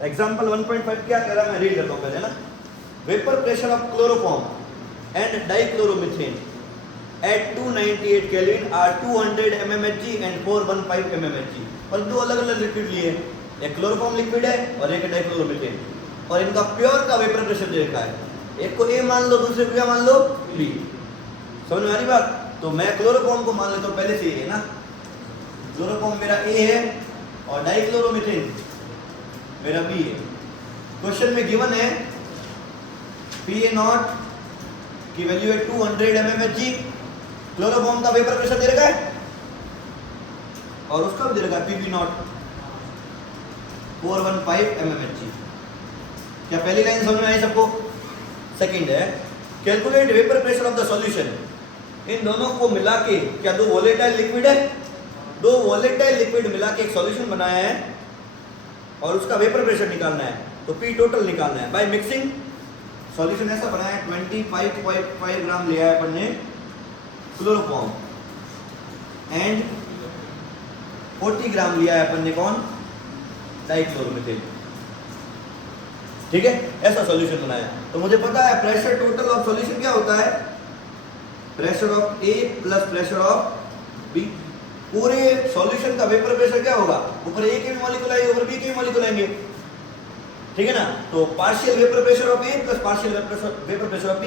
Example 1.5 क्या कह रहा है, मैं रीड करता हूँ पहले ना। Vapour pressure of chloroform and dichloromethane at 298 kelvin are 200 mmHg एंड 415 mmHg। और दो अलग अलग लिक्विड लिए, एक क्लोरोफॉर्म लिक्विड है और एक डाइक्लोरोमीथेन, और इनका प्योर का वेपर प्रेशर दे रखा है। एक को ए मान लो, दूसरे को क्या मान लो, बी। समझ में आ रही बात? तो मैं क्लोरोफॉर्म को मान लेता हूँ पहले से ही है ना, क्लोरोफॉर्म मेरा ए है और डाइक्लोरोमीथेन मेरा बी है। क्वेश्चन में गिवन है PA0 की वैल्यू है 200 mmHg, क्लोरोफॉर्म का वेपर प्रेशर दे रखा है और उसका भी दे रखा है PB0 415 mmHg। क्या पहली लाइन समझ में आई सबको? सेकंड है calculate vapour pressure of the solution. इन दोनों को मिला के, क्या दो वोलेटाइल लिक्विड है, दो वोलेटाइल लिक्विड मिला के एक सॉल्यूशन बनाया है और उसका वेपर प्रेशर निकालना है, तो P टोटल निकालना है बाय मिक्सिंग। सॉल्यूशन ऐसा बनाया है, 25.5 ग्राम लिया है अपन ने क्लोरोफॉर्म एंड 40 ग्राम लिया है अपन ने कौन, डाइक्लोरोमीथेन। ठीक है, ऐसा सॉल्यूशन बनाया। तो मुझे पता है प्रेशर टोटल ऑफ सॉल्यूशन क्या होता है, pressure of A plus pressure of B. पूरे सॉल्यूशन का वेपर प्रेशर क्या होगा, ऊपर ए के भी मॉलिक्यूल आएंगे, ऊपर बी के भी मॉलिक्यूल आएंगे, ठीक है ना। तो partial vapour pressure of A plus partial vapour pressure of B.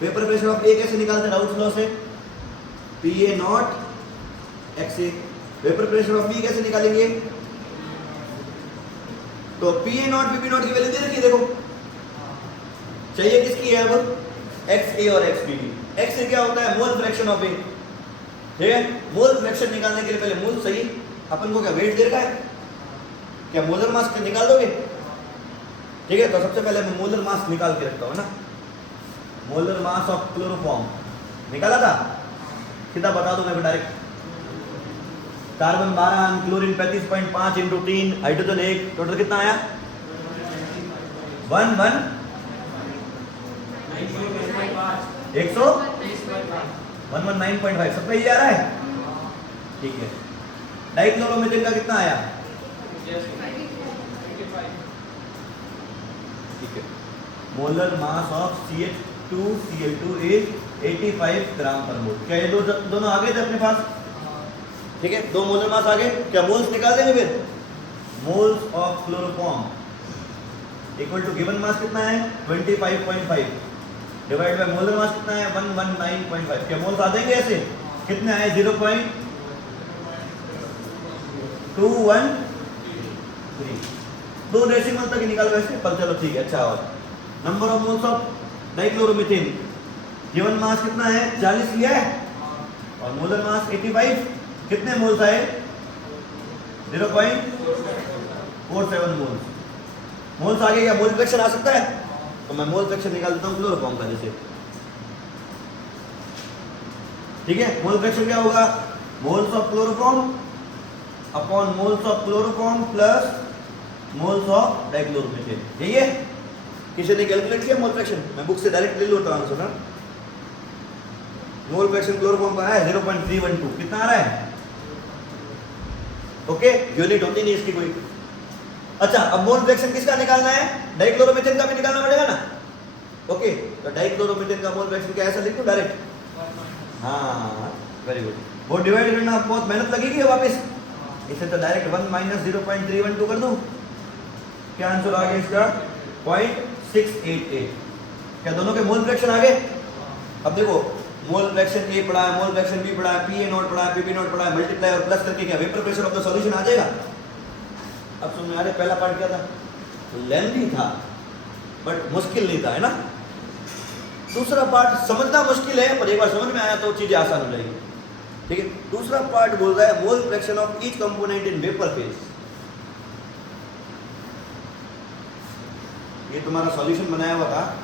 Vapour pressure of A कैसे निकालते हैं, राउल्स लॉ से, PA0 XA। Vapour pressure of B कैसे निकालेंगे, तो PA0 PB0 की वैल्यू दे रखी है, देखो चाहिए किसकी है अब, XA और XB की। XA क्या होता है, मोल फ्रैक्शन ऑफ ए, ठीक है। मोल फ्रैक्शन निकालने के लिए पहले मोल सही, अपन को क्या वेट दे रखा है, क्या मोलर मास निकाल दोगे, ठीक है। तो सबसे पहले मैं मोलर मास निकाल के रखता हूँ ना, मोलर मास ऑफ क्लोरोफॉर्म निकाला था, सीधा बता दो मैं direct. Carbon 12, chlorine 35.5 × 3, hydrogen 1, total कितना आया, 119.5। सब पे ही आ रहा है, ठीक है। डाइक्लोरोमीथेन का कितना आया, ठीक है। Molar mass of CH2Cl2 is 85 ग्राम पर मोल। क्या ये दोनों आ गए थे अपने पास, ठीक है। दो मोलर मास आ गए, क्या मोल्स निकाल देंगे फिर, moles of chloroform equal to given mass कितना है 25.5 डिवाइड बाय मोलर मास कितना है 119.5। क्या मोल्स आ जाएंगे ऐसे, कितने आए 0.213, दो डेसिमल तक निकाल वैसे पर, चलो ठीक है अच्छा। और number of moles of dichloromethane, given mass कितना है 40 लिया है और मोलर मास 85, कितने मोल्स आए 0.47 मोल्स। मोल्स आ गए, क्या मोल फ्रैक्शन आ सकता है, तो मैं मोल फ्रैक्शन निकाल देता हूँ क्लोरोफॉर्म का जैसे, ठीक है। मोल फ्रैक्शन क्या होगा, moles of chloroform upon moles of chloroform plus moles of dichloromethane, यही है। किसी ने कैलकुलेट किया मोल फ्रैक्शन, मैं बुक से डायरेक्ट ले लूँगा आंसर ना। मोल फ्रैक्शन क्लोरोफॉर्म का है 0.312, कितना आ रहा है, ओके। यूनिट होती नहीं इसकी कोई। अच्छा, अब मोल फ्रैक्शन किसका निकालना है, डाइक्लोरोमीथेन का भी निकालना पड़ेगा ना, ओके। तो डाइक्लोरोमीथेन का मोल फ्रैक्शन क्या, ऐसा लिख दो डायरेक्ट, हाँ वेरी गुड। वो डिवाइड करना बहुत मेहनत लगेगी वापस, इसे तो डायरेक्ट 1 - 0.312 कर दूं। क्या आंसर आ गया इसका 0.688। क्या दोनों के मोल फ्रैक्शन आ गए। अब देखो मोल फ्रैक्शन ए पढ़ा है, मोल फ्रैक्शन बी पढ़ा है, PA0 पढ़ा है, PB0 पढ़ा है, मल्टीप्लाई और प्लस करके क्या vapour pressure of the solution आ जाएगा। अब समझ में आ रहा है, पहला पार्ट क्या था, लेंथी था बट मुश्किल नहीं था, है ना। दूसरा पार्ट समझना मुश्किल है पर एक बार समझ में आया तो चीजें आसान हो जाएगी, ठीक है। दूसरा पार्ट बोल रहा है mole fraction of each component in vapour phase. ये तुम्हारा सॉल्यूशन बनाया हुआ था,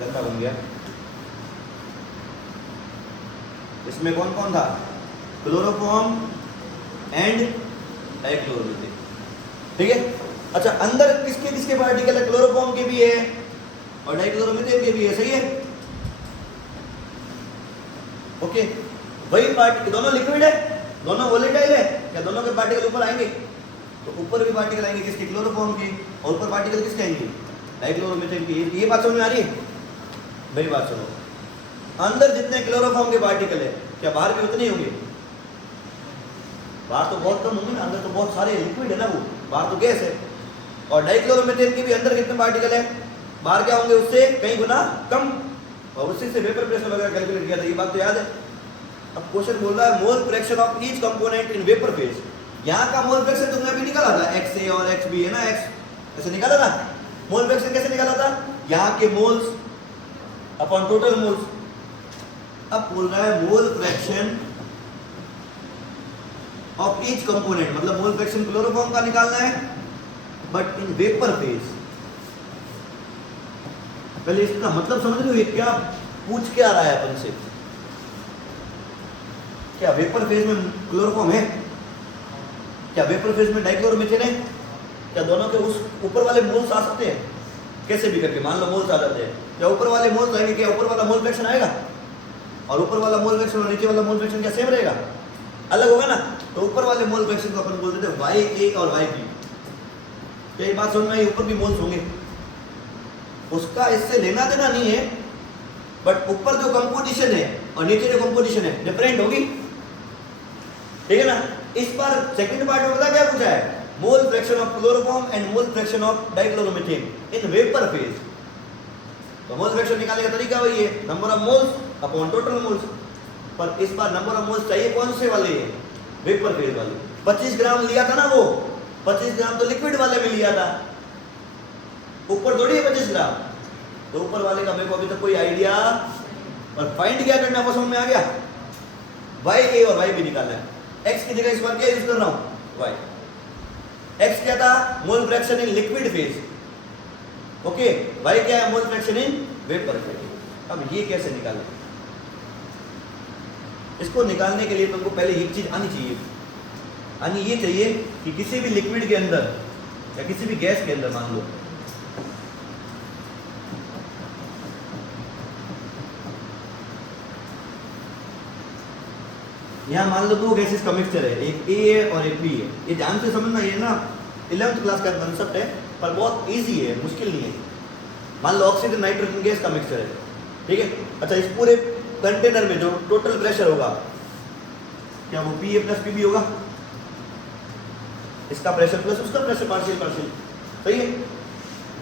गंदा बन गया। इसमें कौन कौन था, क्लोरोफॉर्म एंड डाइक्लोरोमीथेन, ठीक है। अच्छा, अंदर किसके किसके पार्टिकल है, क्लोरोफॉर्म के भी है और डाइक्लोरोमीथेन के भी है, सही है, ओके। वही पार्ट, दोनों लिक्विड है, दोनों वोलेटाइल है, क्या दोनों के पार्टिकल ऊपर आएंगे, तो ऊपर भी पार्टिकल आएंगे किसके, क्लोरोफॉर्म के, और ऊपर पार्टिकल किसके आएंगे, डाइक्लोरोमीथेन की। ये बात समझ में आ रही है? मेरी बात सुनो, अंदर जितने क्लोरोफॉर्म के पार्टिकल है क्या बाहर भी उतने ही होंगे? बाहर तो बहुत कम होंगे ना, अंदर तो बहुत सारे लिक्विड है ना, वो बाहर तो गैस है। और डाइक्लोरोमीथेन के भी अंदर कितने पार्टिकल है, बाहर क्या होंगे उससे कई गुना कम, और उसी से वेपर प्रेशर वगैरह कैलकुलेट किया था, ये बात तो याद है। अब क्वेश्चन बोल रहा है mole fraction of each component in vapour phase. यहाँ का मोल फ्रैक्शन तुमने अभी निकाला था, XA और XB है ना, X ऐसे निकाला था। मोल फ्रैक्शन कैसे निकाला था, यहाँ के मोल्स अपॉन टोटल मोल्स। अब बोल रहा है mole fraction of each component, मतलब मोल फ्रैक्शन क्लोरोफॉर्म का निकालना है, बट इन वेपर फेज। पहले इसका मतलब समझ रहे हो, ये क्या पूछ के आ रहा है अपन से? क्या वेपर फेज में क्लोरोफॉर्म है? क्या वेपर फेज में डाइक्लोरोमीथेन है? क्या दोनों के उस ऊपर वाले मोल्स आ सकते हैं? कैसे भी करके मान लो मोल्स आ जाते हैं, क्या ऊपर वाले मोल्स आएंगे, क्या ऊपर वाला मोल फ्रैक्शन आएगा? और ऊपर वाला मोल फ्रैक्शन और नीचे वाला मोल फ्रैक्शन क्या सेम रहेगा? अलग होगा ना। तो ऊपर वाले मोल फ्रैक्शन को अपन बोल देते हैं YA और YB। क्या ये बात समझ में आई? ऊपर भी मोल्स होंगे, उसका इससे लेना देना नहीं है, बट ऊपर जो कंपोजिशन है और नीचे जो कंपोजिशन है डिफरेंट होगी, ठीक है ना। इस बार सेकंड पार्ट में पता क्या पूछा है, mole fraction of chloroform and mole fraction of dichloromethane in vapour phase. तो मोल फ्रैक्शन निकालने का तरीका वही है, number of moles upon total moles. पर इस बार नंबर ऑफ मोल्स चाहिए कौन से वाले, वेपर फेज वाले। 25 ग्राम लिया था ना, वो 25 ग्राम तो लिक्विड वाले में लिया था, ऊपर थोड़ी है 25 ग्राम। तो ऊपर वाले का मेरे को अभी तक कोई आइडिया, और फाइंड क्या करना है समझ में आ गया। YA और YB निकालना है। X की जगह इस बार क्या यूज कर रहा हूं, Y। X क्या था, mole fraction in liquid phase, okay. Y क्या है, mole fraction in vapour phase. अब ये कैसे निकालें? इसको निकालने के लिए तुमको पहले एक चीज आनी चाहिए, ये चाहिए कि किसी भी लिक्विड के अंदर या किसी भी गैस के अंदर, मान लो यहाँ मान लो 2 गैसेस का मिक्सचर है, एक A है और एक B है। ये ध्यान से समझना, ये ना 11th क्लास का कंसेप्ट है, पर बहुत इजी है, मुश्किल नहीं है। मान लो ऑक्सीजन नाइट्रोजन गैस का मिक्सचर है, ठीक है। अच्छा, इस पूरे कंटेनर में जो टोटल प्रेशर होगा, क्या वो PA प्लस PB होगा? इसका प्रेशर प्लस उसका प्रेशर, पार्शियल पार्शियल, सही है।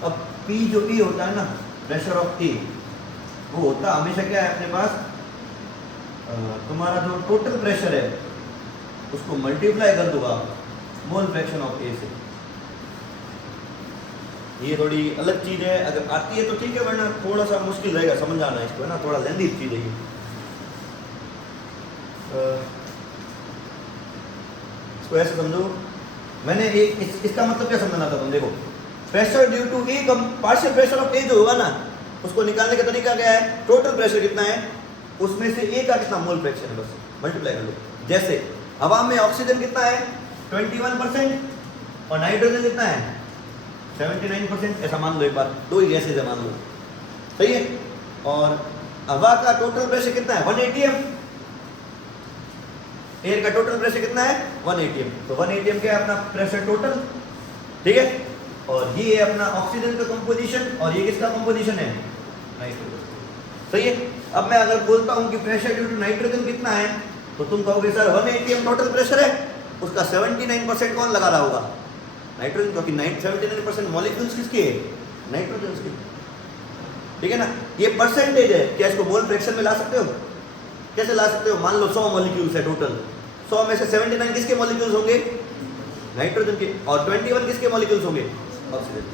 अब P जो P होता है ना, प्रेशर ऑफ A, वो होता हमेशा क्या है अपने पास, तुम्हारा जो टोटल प्रेशर है उसको मल्टीप्लाई कर दूंगा मोल फ्रैक्शन ऑफ A से। ये थोड़ी अलग चीज है, अगर आती है तो ठीक है, वरना थोड़ा सा मुश्किल रहेगा समझ आना इसको, है ना, थोड़ा लेंदी चीज है ये। इसको ऐसे समझो, मैंने एक इसका मतलब क्या समझना था तुम देखो, pressure due to A, partial pressure of A जो होगा ना, उसको निकालने का तरीका क्या है, टोटल प्रेशर कितना है उसमें से ए का कितना मोल फ्रैक्शन है, बस मल्टीप्लाई कर लो। जैसे हवा में ऑक्सीजन कितना है 21% और नाइट्रोजन कितना है 79%, ऐसा मान लो एक बार, 2 ही गैसेज है मान लो, सही है। और हवा का टोटल प्रेशर कितना है 1 atm, एयर का टोटल प्रेशर कितना है 1 atm, तो 1 atm क्या है अपना प्रेशर टोटल, ठीक है। और ये है अपना ऑक्सीजन का कंपोजिशन, और ये किसका कंपोजिशन है, नाइट्रोजन, सही है। अब मैं अगर बोलता हूं कि प्रेशर ड्यू टू नाइट्रोजन कितना है, तो तुम कहोगे सर 1 atm टोटल प्रेशर है, उसका 79% कौन लगा रहा होगा, नाइट्रोजन, क्योंकि 79% मॉलिक्यूल्स किसके है, नाइट्रोजन के, ठीक है ना। ये परसेंटेज है, क्या इसको मोल फ्रैक्शन में ला सकते हो, कैसे ला सकते हो, मान लो 100 मॉलिक्यूल्स है टोटल, 100 में से 79 किसके मॉलिक्यूल्स होंगे, नाइट्रोजन के, और 21 किसके मॉलिक्यूल्स होंगे, ऑक्सीजन,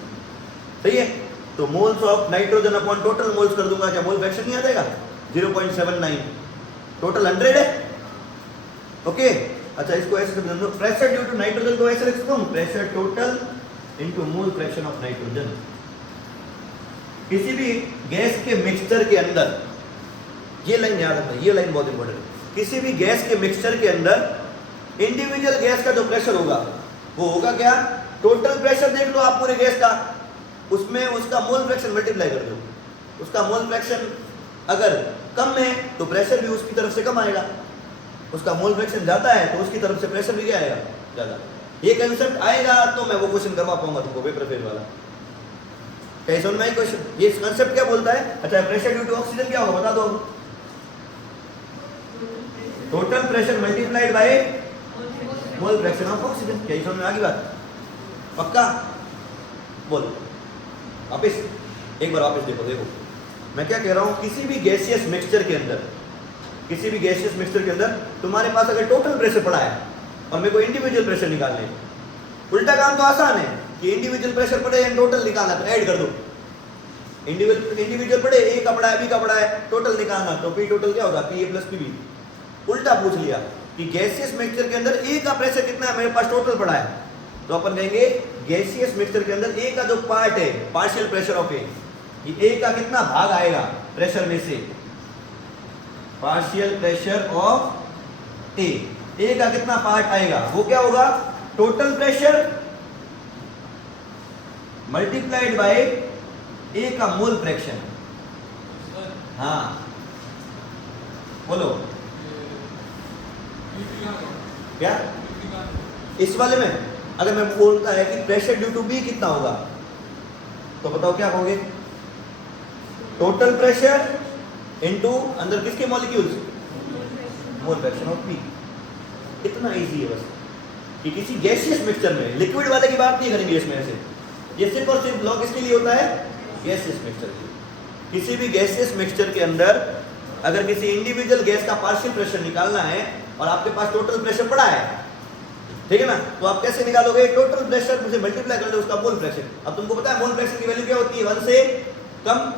सही है। तो moles of nitrogen upon total moles कर दूंगा, क्या मोल फ्रैक्शन नहीं आ जाएगा 0.79, टोटल 100 है, ओके। अच्छा, इसको ऐसे समझो, प्रेशर ड्यू टू नाइट्रोजन को ऐसे लिख सकता हूं, pressure total into mole fraction of nitrogen. किसी भी गैस के मिक्सचर के अंदर, ये लाइन याद रखना, ये लाइन बहुत इंपॉर्टेंट है, किसी भी गैस के मिक्सचर के अंदर इंडिविजुअल गैस का जो प्रेशर होगा वो होगा क्या, टोटल प्रेशर देख लो आप पूरे गैस का, उसमें उसका मोल फ्रैक्शन मल्टीप्लाई कर दो। उसका मोल फ्रैक्शन अगर कम है तो प्रेशर भी उसकी तरफ से कम आएगा, उसका मोल फ्रैक्शन ज़्यादा है तो उसकी तरफ से प्रेशर भी क्या आएगा, ज़्यादा। ये कंसेप्ट आएगा तो मैं वो क्वेश्चन करवा पाऊंगा तुमको, वेपर फेज वाला। कैसे समझ में आई क्वेश्चन? ये कंसेप्ट क्या बोलता है? अच्छा, प्रेशर ड्यू टू ऑक्सीजन क्या होगा बता दो। Total pressure multiplied by mole fraction of oxygen. क्या समझ में आ गई बात? पक्का? बोल वापिस, एक बार वापिस देखो। देखो मैं क्या कह रहा हूं, किसी भी गैसियस मिक्सचर के अंदर, किसी भी गैसियस मिक्सचर के अंदर तुम्हारे पास अगर टोटल प्रेशर पड़ा है और मेरे को इंडिविजुअल प्रेशर निकालने, उल्टा काम तो आसान है कि इंडिविजुअल प्रेशर पड़े एंड टोटल निकालना, तो ऐड कर दो। इंडिविजुअल पड़े, ए का पड़ा है, बी का पड़ा है, टोटल निकालना, तो पी टोटल क्या होगा? P A plus P B. उल्टा पूछ लिया कि गैसियस मिक्सचर के अंदर ए का प्रेशर कितना है, मेरे पास टोटल पड़ा है, तो अपन कहेंगे गैसियस मिक्सचर के अंदर ए का जो पार्ट है, पार्शियल प्रेशर ऑफ ए, ए का कितना भाग आएगा प्रेशर में से, पार्शियल प्रेशर ऑफ ए का कितना पार्ट आएगा, वो क्या होगा? टोटल प्रेशर मल्टीप्लाइड बाय ए का मोल फ्रैक्शन। हाँ बोलो क्या? इस वाले में अगर मैं बोलता है कि प्रेशर ड्यू टू बी कितना होगा, तो बताओ क्या कहोगे? टोटल प्रेशर इनटू अंदर किसके molecules, mole fraction of P. इतना इजी है बस कि किसी गैसियस मिक्सचर में, लिक्विड वाले की बात नहीं करेंगे इसमें, ऐसे ये सिर्फ और सिर्फ लॉ किसके लिए होता है? गैसियस मिक्सचर के लिए। किसी भी गैसियस मिक्सचर के अंदर अगर किसी इंडिविजुअल गैस का पार्शियल प्रेशर निकालना है और आपके पास टोटल प्रेशर पड़ा है, ठीक है ना, तो आप कैसे निकालोगे? टोटल प्रेशर मुझे मल्टीप्लाई कर दो उसका मोल फ्रैक्शन। अब तुमको पता है मोल फ्रैक्शन की वैल्यू क्या होती है? 1 से कम।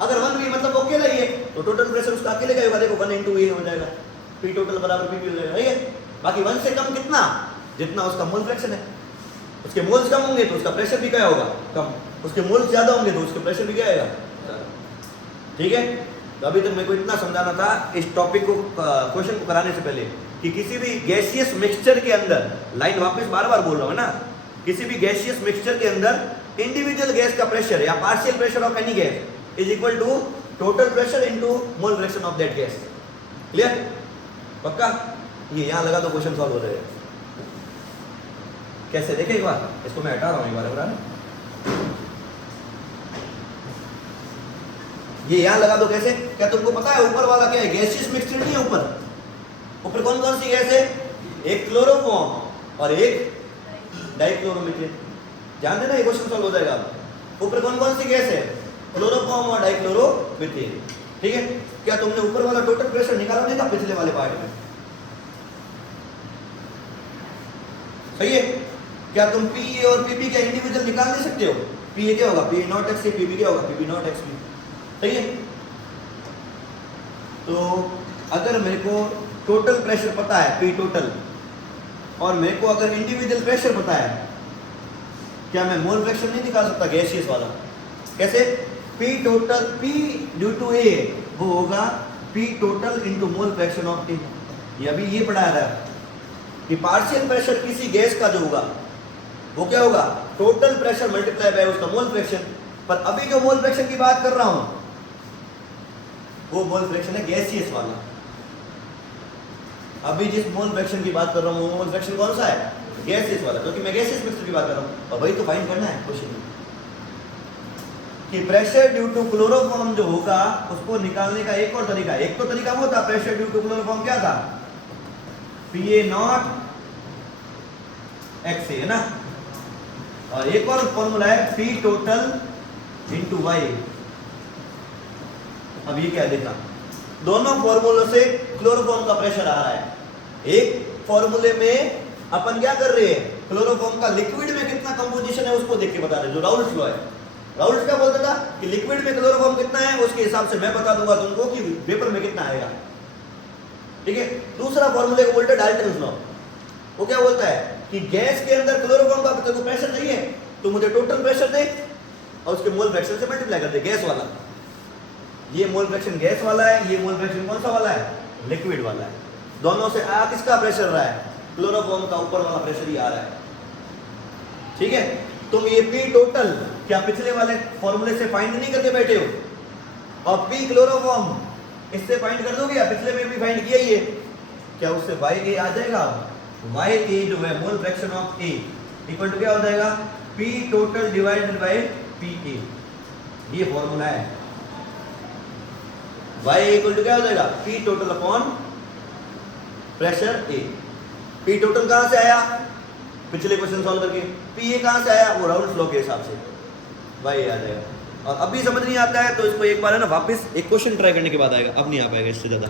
अगर 1 भी मतलब वो अकेला ही है तो टोटल प्रेशर उसका अकेले का होगा। देखो 1 × ए हो जाएगा, पी टोटल बराबर पी हो जाएगा, ठीक है। बाकी 1 से कम कितना? जितना उसका मोल फ्रैक्शन है। उसके मोल्स कम होंगे तो उसका प्रेशर भी क्या होगा? कम। उसके मोल्स ज्यादा होंगे तो उसका प्रेशर भी क्या आएगा? ठीक है। तो अभी तक मेरे को इतना समझाना था इस टॉपिक को, क्वेश्चन को कराने से पहले, कि किसी भी गैसियस मिक्सचर के अंदर, लाइन वापस बार-बार बोल रहा हूं ना, किसी भी गैसियस मिक्सचर के अंदर इंडिविजुअल गैस का प्रेशर या partial pressure of any gas is equal to total pressure into mole fraction of that gas. Clear? पक्का? ये यहां लगा तो क्वेश्चन सॉल्व हो जाएगा। कैसे देखे एक बार, इसको मैं हटा रहा हूं एक बार, ये यहां लगा दो। कैसे? क्या तुमको पता है ऊपर वाला क्या है? गैसियस मिक्सचर नहीं है। ऊपर कौन कौन सी गैस है? एक क्लोरोफॉर्म और एक डाइक्लोरोमीथेन। ध्यान देना, ये क्वेश्चन सॉल्व हो जाएगा। ऊपर कौन कौन सी गैस है? क्लोरोफॉर्म और डाइक्लोरोमीथेन। ठीक है। क्या तुमने ऊपर वाला टोटल प्रेशर निकाला नहीं था पिछले वाले पार्ट में? सही है। क्या तुम पी और पीबी का इंडिविजुअल निकाल नहीं सकते हो? पी क्या होगा? पी नॉट एक्स, पीबी क्या होगा? P B not X. सही है। तो अगर मेरे को टोटल प्रेशर पता है, पी टोटल, और मेरे को अगर इंडिविजुअल प्रेशर पता है, क्या मैं मोल फ्रैक्शन नहीं निकाल सकता गैसियस वाला? कैसे? P total, P due to A वो होगा P total into mole fraction of A. ये अभी ये पढ़ा रहा है कि पार्शियल प्रेशर किसी गैस का जो होगा वो क्या होगा? टोटल प्रेशर मल्टीप्लाई बाय उसका मोल फ्रैक्शन। पर अभी जो मोल फ्रैक्शन की बात कर रहा हूं वो मोल फ्रैक्शन है गैसियस वाला। अभी जिस मोल फ्रैक्शन की बात कर रहा हूं वो मोल फ्रैक्शन कौन सा है? गैसियस वाला, क्योंकि मैं गैसियस मिक्सचर की बात कर रहा हूं। और वही तो फाइंड करना है क्वेश्चन में कि प्रेशर ड्यू टू क्लोरोफॉर्म जो होगा उसको निकालने का एक और तरीका है। एक तो तरीका वो था, प्रेशर ड्यू टू क्लोरोफॉर्म क्या था? पीए नॉट एक्स है ना। और एक और फॉर्मूला है पी टोटल इंटू वाई। अब ये क्या देखा, दोनों फॉर्मूलों से क्लोरोफॉर्म का प्रेशर आ रहा है। एक फॉर्मूले में अपन क्या कर रहे हैं? क्लोरोफॉर्म का लिक्विड में कितना कंपोजिशन है उसको देख के बता रहे, जो राउल्ट्स लॉ है। राउल्ट्स क्या बोलता था कि लिक्विड में क्लोरोफॉर्म कितना है उसके हिसाब से मैं बता दूंगा तुमको कि वेपर में कितना आएगा। ठीक है। दूसरा फॉर्मूले को बोलते हैं डाल्टन्स लॉ। वो क्या बोलता है कि गैस के अंदर क्लोरोफॉर्म का तेरे को प्रेशर चाहिए तो मुझे टोटल प्रेशर दे और उसके मोल फ्रैक्शन से मल्टीप्लाई कर दे, गैस वाला। ये मोल फ्रैक्शन गैस वाला है, ये मोल फ्रैक्शन कौन सा वाला है? लिक्विड वाला है। दोनों से आ किसका प्रेशर रहा है? क्लोरोफॉर्म का ऊपर वाला प्रेशर ही आ रहा है। ठीक है। तुम ये पी टोटल क्या पिछले वाले फॉर्मूले से फाइंड नहीं करके बैठे हो? और पी क्लोरोफॉर्म इससे फाइंड कर दोगे या पिछले में भी फाइंड किया ही है? क्या उससे वाई ए आ जाएगा? वाई ए जो है mole fraction of A equal to क्या हो जाएगा, P total divided by P A. ये फॉर्मूला है। वाई इक्वल टू क्या हो जाएगा, P total upon pressure A. P total कहां से आया, पिछले क्वेश्चन सॉल्व करके। पी ए कहां से आया, वो राउंड फ्लो के हिसाब से वाई आ जाएगा। और अभी समझ नहीं आता है तो इसको एक बार है ना वापस एक क्वेश्चन ट्राई करने के बाद आएगा, अब नहीं आ पाएगा इससे ज्यादा।